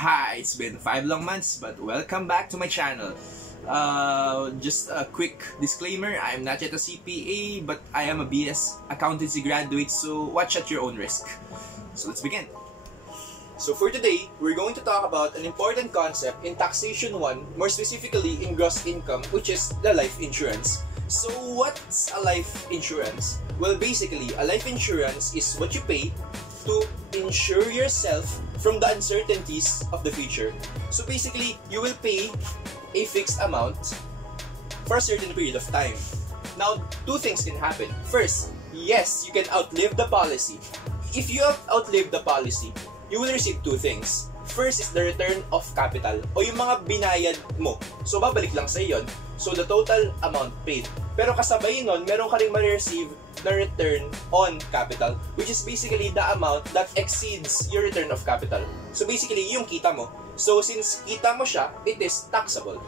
Hi, it's been 5 long months, but welcome back to my channel. Just a quick disclaimer, I am not yet a CPA, but I am a BS accountancy graduate, so watch at your own risk. So let's begin. So for today, we're going to talk about an important concept in Taxation 1, more specifically in gross income, which is the life insurance. So what's a life insurance? Well, basically, a life insurance is what you pay to insure yourself from the uncertainties of the future. So basically, you will pay a fixed amount for a certain period of time. Now, two things can happen. First, yes, you can outlive the policy. If you have outlived the policy, you will receive two things. First is the return of capital o yung mga binayad mo. So, babalik lang sa yun. So, the total amount paid. Pero kasabay nun, meron ka rin ma-receive na return on capital, which is basically the amount that exceeds your return of capital. So, basically, yung kita mo. So, since kita mo siya, it is taxable.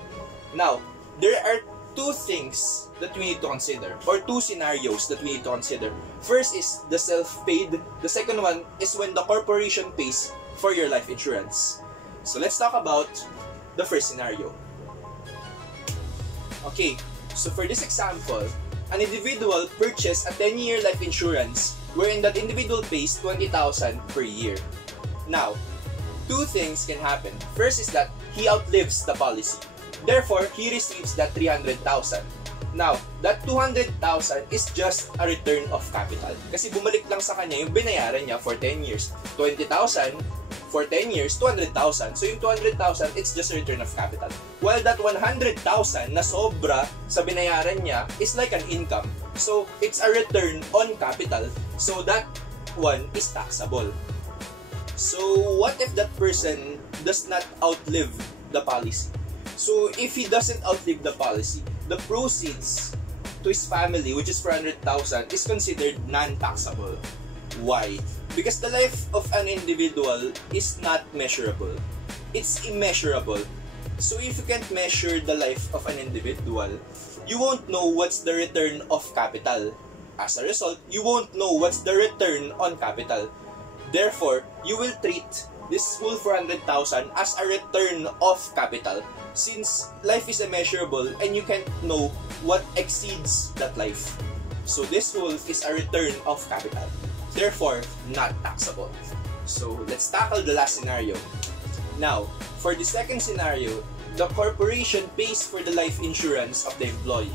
Now, there are two things that we need to consider, or two scenarios that we need to consider. First is the self-paid. The second one is when the corporation pays for your life insurance. So let's talk about the first scenario. Okay, so for this example, an individual purchased a 10-year life insurance wherein that individual pays 20,000 per year. Now, two things can happen. First is that he outlives the policy. Therefore, he receives that 300,000. Now, that 200,000 is just a return of capital. Kasi bumalik lang sa kanya yung binayaran niya for 10 years. 20,000 for 10 years, 200,000. So, yung 200,000, it's just a return of capital. While that 100,000 na sobra sa binayaran niya is like an income. So, it's a return on capital. So, that one is taxable. So, what if that person does not outlive the policy? So, if he doesn't outlive the policy, the proceeds to his family, which is 400,000, is considered non-taxable. Why? Because the life of an individual is not measurable. It's immeasurable. So, if you can't measure the life of an individual, you won't know what's the return of capital. As a result, you won't know what's the return on capital. Therefore, you will treat this full 400,000 as a return of capital, since life is immeasurable and you can't know what exceeds that life. So this whole is a return of capital, therefore not taxable. So let's tackle the last scenario. Now, for the second scenario, the corporation pays for the life insurance of the employee.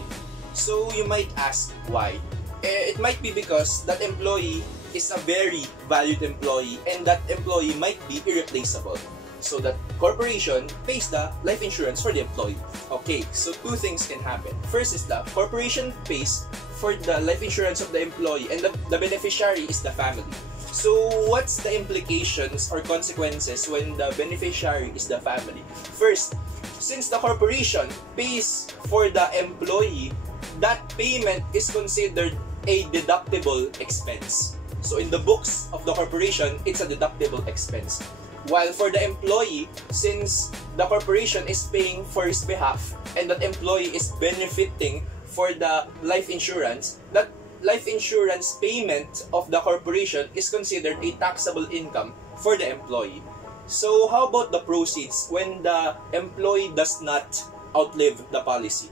So you might ask why. It might be because that employee is a very valued employee and that employee might be irreplaceable. So that corporation pays the life insurance for the employee. Okay, so two things can happen. First is the corporation pays for the life insurance of the employee and the beneficiary is the family. So what's the implications or consequences when the beneficiary is the family? First, since the corporation pays for the employee, that payment is considered a deductible expense. So in the books of the corporation, it's a deductible expense. While for the employee, since the corporation is paying for his behalf and that employee is benefiting for the life insurance, that life insurance payment of the corporation is considered a taxable income for the employee. So how about the proceeds when the employee does not outlive the policy?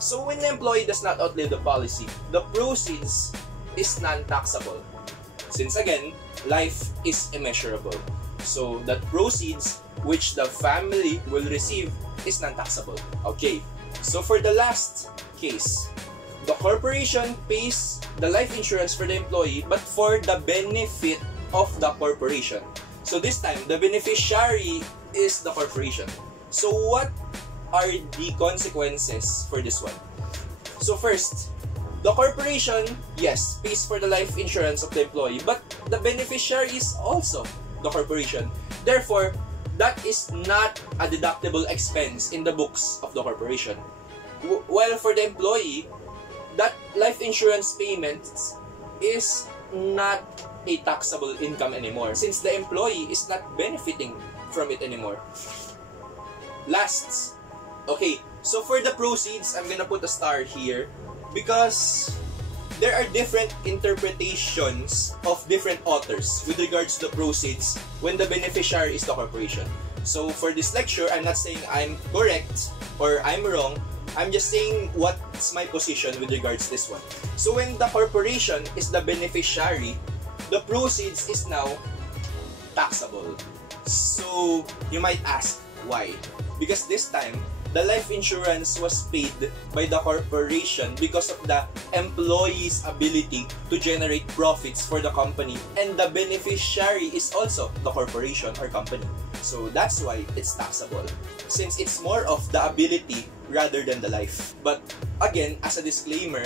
So when the employee does not outlive the policy, the proceeds is non-taxable. Since again, life is immeasurable. So that proceeds which the family will receive is non-taxable. Okay, so for the last case, the corporation pays the life insurance for the employee but for the benefit of the corporation. So this time, the beneficiary is the corporation. So what are the consequences for this one? So first, the corporation, yes, pays for the life insurance of the employee, but the beneficiary is also the corporation. Therefore, that is not a deductible expense in the books of the corporation. While for the employee, that life insurance payment is not a taxable income anymore, since the employee is not benefiting from it anymore. Last, okay, so for the proceeds, I'm gonna put a star here because there are different interpretations of different authors with regards to the proceeds when the beneficiary is the corporation. So for this lecture, I'm not saying I'm correct or I'm wrong. I'm just saying what's my position with regards to this one. So when the corporation is the beneficiary, the proceeds is now taxable. So you might ask, why? Because this time, the life insurance was paid by the corporation because of the employee's ability to generate profits for the company, and the beneficiary is also the corporation or company. So that's why it's taxable, since it's more of the ability rather than the life. But again, as a disclaimer,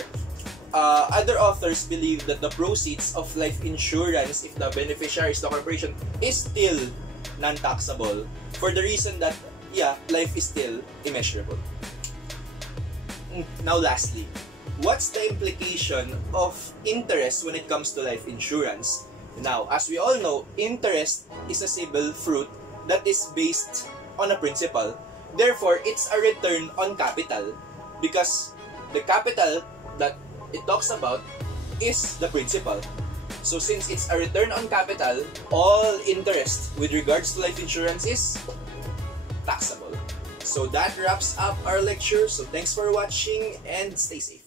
other authors believe that the proceeds of life insurance, if the beneficiary is the corporation, is still non-taxable for the reason that, yeah, life is still immeasurable. Now lastly, what's the implication of interest when it comes to life insurance? Now, as we all know, interest is a stable fruit that is based on a principal. Therefore, it's a return on capital because the capital that it talks about is the principal. So since it's a return on capital, all interest with regards to life insurance is taxable. So that wraps up our lecture. So thanks for watching and stay safe.